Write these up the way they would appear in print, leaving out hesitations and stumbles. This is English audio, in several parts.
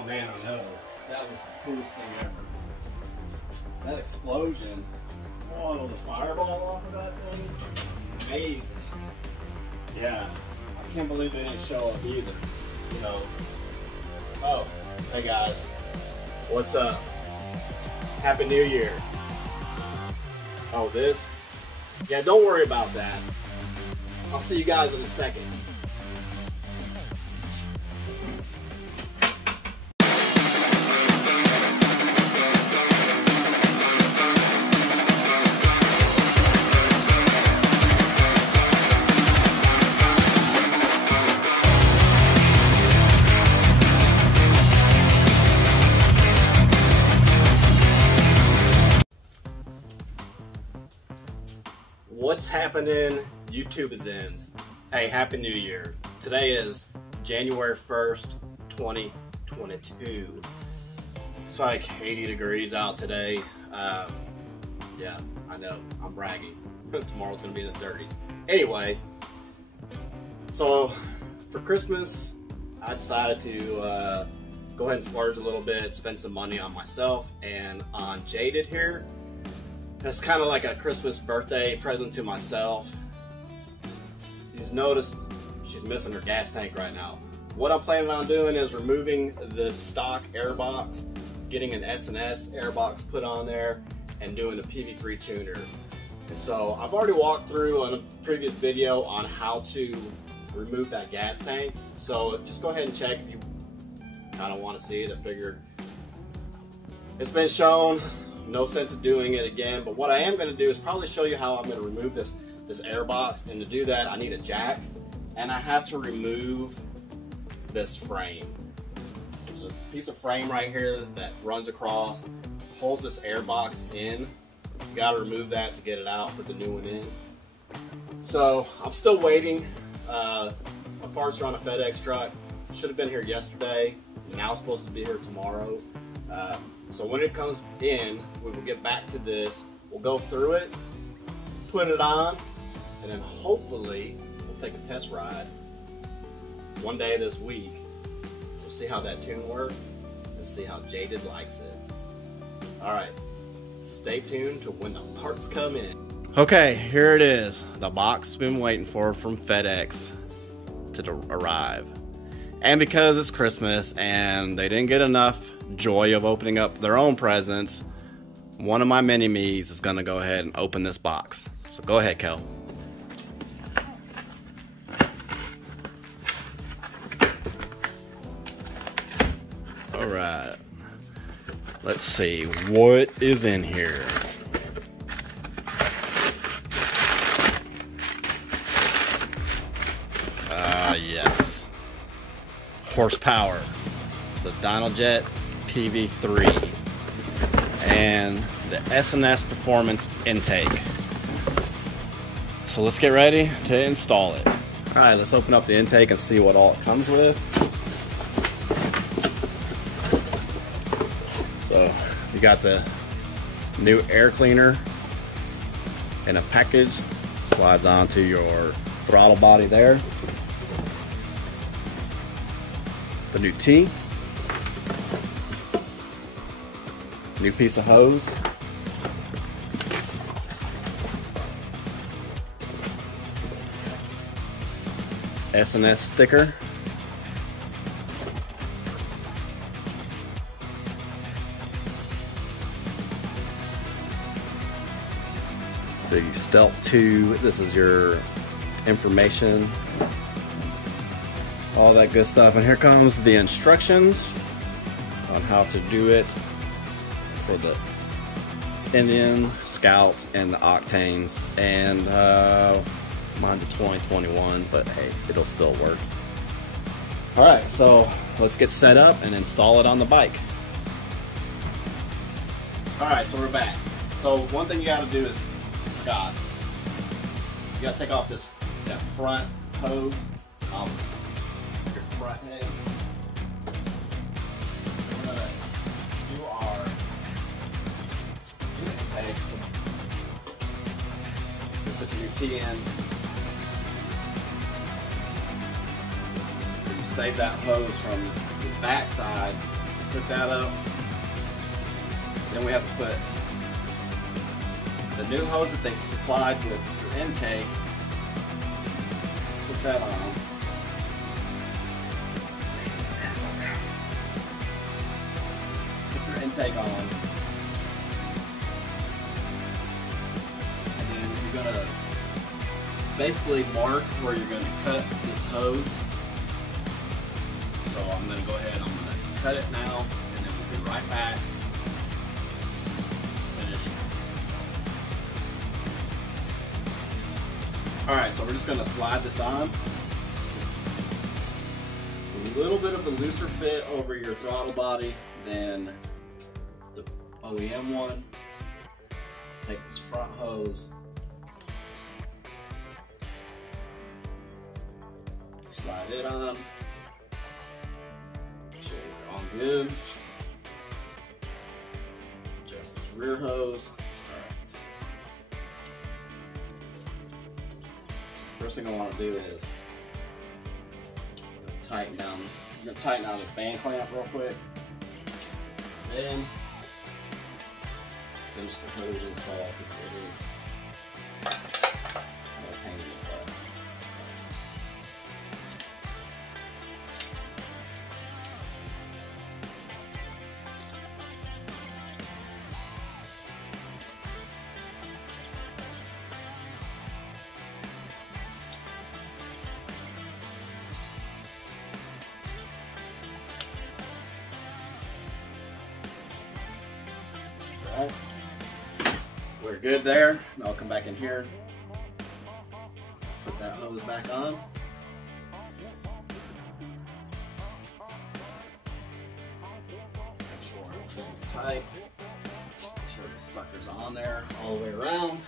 Oh man, I know. That was the coolest thing ever. That explosion. Oh, the fireball off of that thing. Amazing. Yeah. I can't believe they didn't show up either. You know. Oh, hey guys. What's up? Happy New Year. Oh, this? Yeah, don't worry about that. I'll see you guys in a second. What's happening, YouTubers? Hey, Happy New Year. Today is January 1st, 2022. It's like 80 degrees out today. Yeah, I know, I'm bragging. Tomorrow's gonna be in the 30s. Anyway, so for Christmas, I decided to go ahead and splurge a little bit, spend some money on myself and on Jaded here. That's kind of like a Christmas birthday present to myself. You've noticed she's missing her gas tank right now. What I'm planning on doing is removing the stock air box, getting an S&S air box put on there, and doing a PV3 tuner. And so I've already walked through on a previous video on how to remove that gas tank. So just go ahead and check if you kind of want to see it. I figured it's been shown. No sense of doing it again, but what I am going to do is probably show you how I'm going to remove this air box. And to do that, I need a jack, and I have to remove this frame. There's a piece of frame right here that runs across, holds this air box in. You got to remove that to get it out, put the new one in. So I'm still waiting. My parts are on a FedEx truck. Should have been here yesterday. Now it's supposed to be here tomorrow. So when it comes in, we will get back to this. We'll go through it, put it on, and then hopefully we'll take a test ride one day this week. We'll see how that tune works and see how Jaded likes it. All right, stay tuned to when the parts come in. Okay, here it is. The box been waiting for from FedEx to arrive. And because it's Christmas and they didn't get enough joy of opening up their own presents, one of my mini-me's is gonna go ahead and open this box. So go ahead, Kel. All right, let's see what is in here. Yes, horsepower, the Dynojet PV3 and the S&S performance intake. So let's get ready to install it. All right, let's open up the intake and see what all it comes with. So you got the new air cleaner in a package, slides onto your throttle body there. The new T, new piece of hose, S&S sticker, the Stealth 2, this is your information, all that good stuff. And here comes the instructions on how to do it for the Indian, Scout, and the Octanes. And mine's a 2021, but hey, it'll still work. Alright, so let's get set up and install it on the bike. Alright, so we're back. So one thing you gotta do is, you gotta take off that front hose. Front head. You are going to take some, put your T in, save that hose from the back side Put that up. Then we have to put the new hose that they supplied with your intake. Put that on. Put your intake on. And then you're gonna basically mark where you're gonna cut this hose. So I'm gonna go ahead, I'm gonna cut it now, and then we'll be right back. Alright, so we're just going to slide this on. A little bit of a looser fit over your throttle body than the OEM one. Take this front hose, slide it on, make sure you're on good. Adjust this rear hose. First thing I want to do is tighten down. I'm going to tighten down this band clamp real quick. Then finish the hose install because it is no pain in the butt. Alright, we're good there. Now I'll come back in here, put that hose back on. Make sure everything's tight. Make sure the sucker's on there all the way around.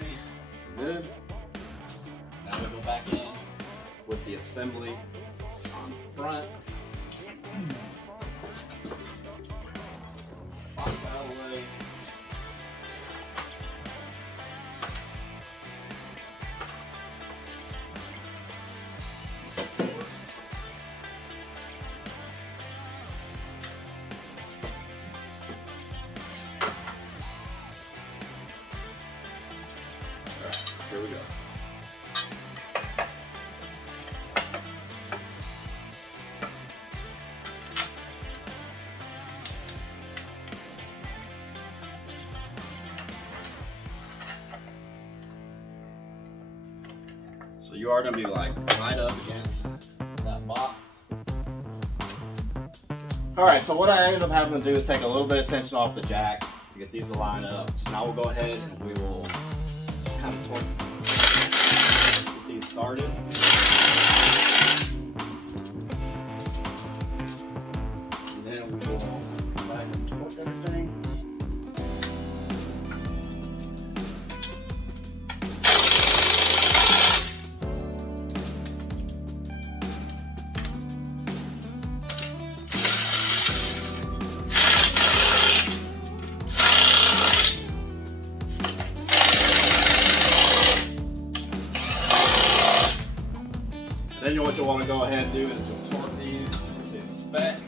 Okay, good. Now we go back in with the assembly on the front. Box out of the way. Alright, here we go. So you are going to be like right up against that box. Alright, so what I ended up having to do is take a little bit of tension off the jack to get these to line up. So now we'll go ahead and we will just kind of get these started. And then we will come back and torque everything. Then what you'll want to go ahead and do is you'll torque these to spec.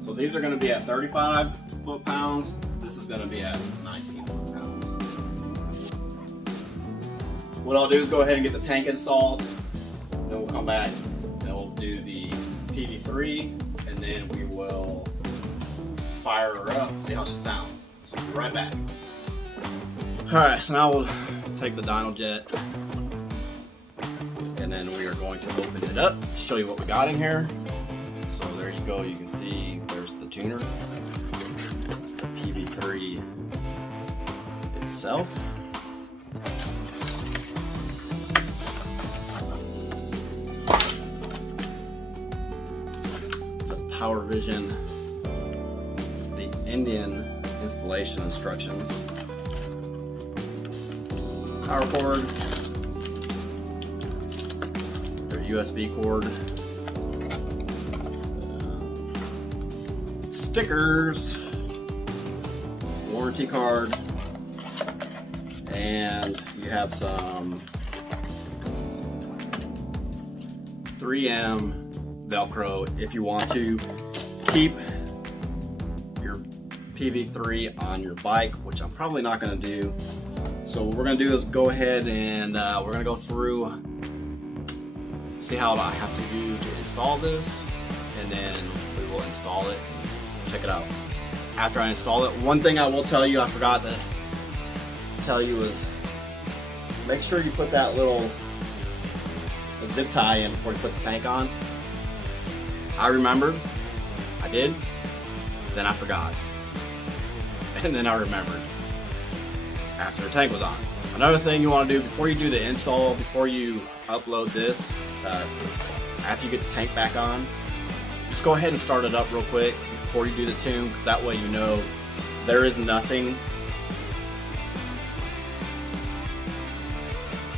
So these are going to be at 35 foot-pounds. This is going to be at 19 foot-pounds. What I'll do is go ahead and get the tank installed. Then we'll come back and we'll do the PV3, and then we will fire her up, see how she sounds. So we'll be right back. Alright, so now we'll take the dyno jet, and then we are going to open it up, show you what we got in here. So there you go, you can see there's the tuner, the PV3 itself. The Power Vision, the Indian installation instructions. Power cord, their USB cord, stickers, warranty card, and you have some 3M Velcro if you want to keep your PV3 on your bike, which I'm probably not going to do. So what we're going to do is go ahead and we're going to go through, see how I have to do to install this, and then we will install it. Check it out. After I install it, one thing I will tell you, I forgot to tell you, is make sure you put that little zip tie in before you put the tank on. I remembered, I did, then I forgot, and then I remembered after the tank was on. Another thing you want to do before you do the install, before you upload this, after you get the tank back on, just go ahead and start it up real quick before you do the tune, because that way you know there is nothing.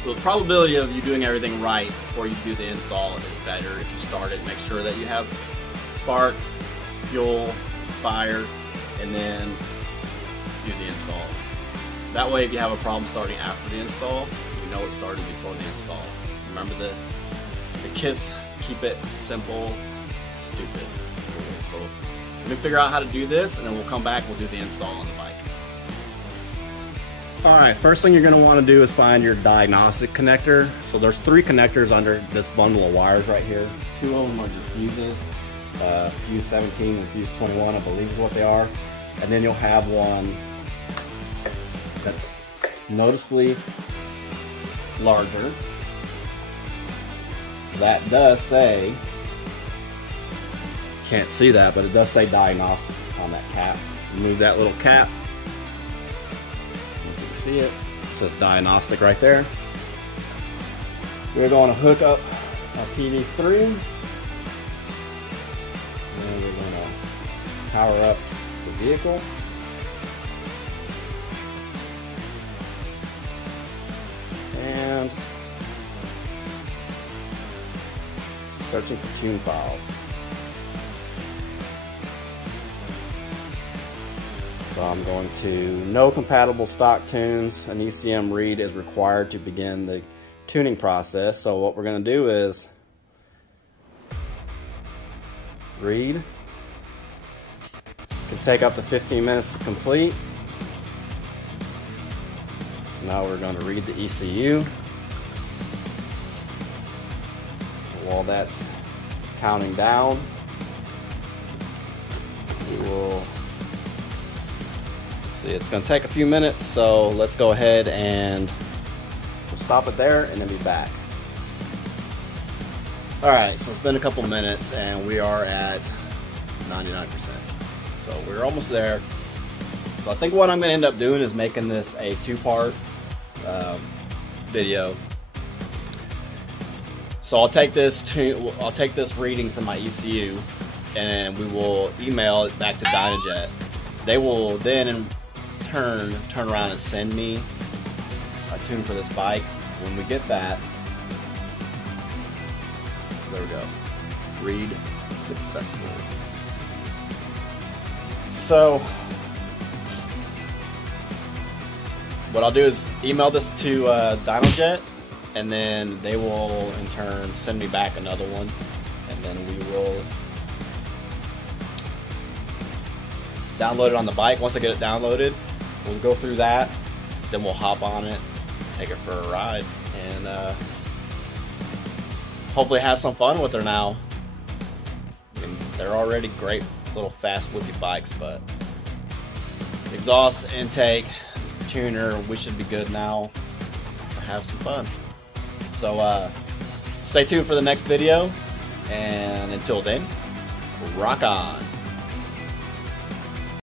The probability of you doing everything right before you do the install is better if you start it. Make sure that you have spark, fuel, fire, and then do the install. That way if you have a problem starting after the install, you know it started before the install. Remember the KISS, keep it simple, stupid. So let me figure out how to do this, and then we'll come back, we'll do the install on the bike. Alright, first thing you're going to want to do is find your diagnostic connector. So there's 3 connectors under this bundle of wires right here. 2 of them are your fuses, fuse 17 and fuse 21 I believe is what they are. And then you'll have one that's noticeably larger. That does say, can't see that, but it does say diagnostics on that cap. Remove that little cap. You can see it. It says diagnostic right there. We're going to hook up our PV3. And we're going to power up the vehicle. And searching for tune files. So I'm going to no compatible stock tunes. An Ecm Read is required to begin the tuning process. So what we're going to do is read. It can take up to 15 minutes to complete. So now we're going to read the ECU. While that's counting down, we will see. It's going to take a few minutes, so let's go ahead and we'll stop it there and then be back. Alright, so it's been a couple minutes and we are at 99%. So we're almost there. So I think what I'm going to end up doing is making this a 2-part video. So I'll take this reading from my ECU and we will email it back to Dynajet. They will then in turn around and send me a tune for this bike. When we get that, so there we go. Read successful. So what I'll do is email this to Dynajet, and then they will in turn send me back another one, and then we will download it on the bike. Once I get it downloaded, we'll go through that, then we'll hop on it, take it for a ride, and hopefully have some fun with her now. I mean, they're already great little fast whippy bikes, but exhaust, intake, tuner, we should be good now to have some fun. So stay tuned for the next video, and until then, rock on.